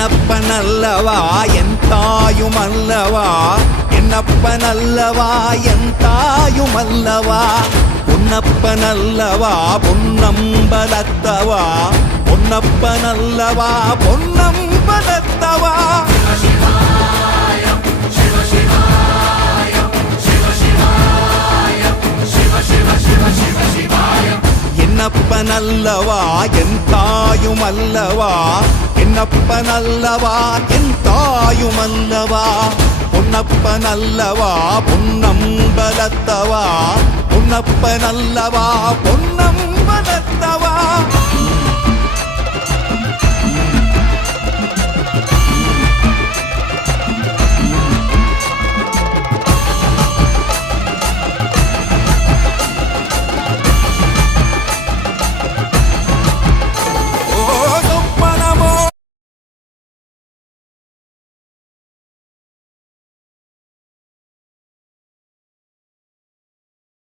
என்னப்பனல்லவா என் தாயுமல்லவா, என்னப்பனல்லவா என் தாயுமல்லவா, பொன்னப்பனல்லவா பொன்னம்பலத்தவா, பொன்னப்பனல்லவா பொன்னம்பலத்தவா. என்னப்பனல்லவா என் தாயுமல்லவா, என்னப்பனல்லவா என் தாயுமல்லவா, பொன்னப்பனல்லவா பொன்னம்பலத்தவா, பொன்னப்பனல்லவா பொன்னம்பலத்தவா.